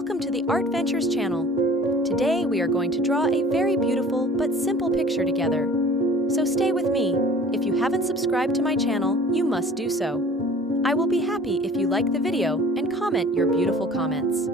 Welcome to the Art Ventures channel. Today we are going to draw a very beautiful but simple picture together. So stay with me. If you haven't subscribed to my channel, you must do so. I will be happy if you like the video and comment your beautiful comments.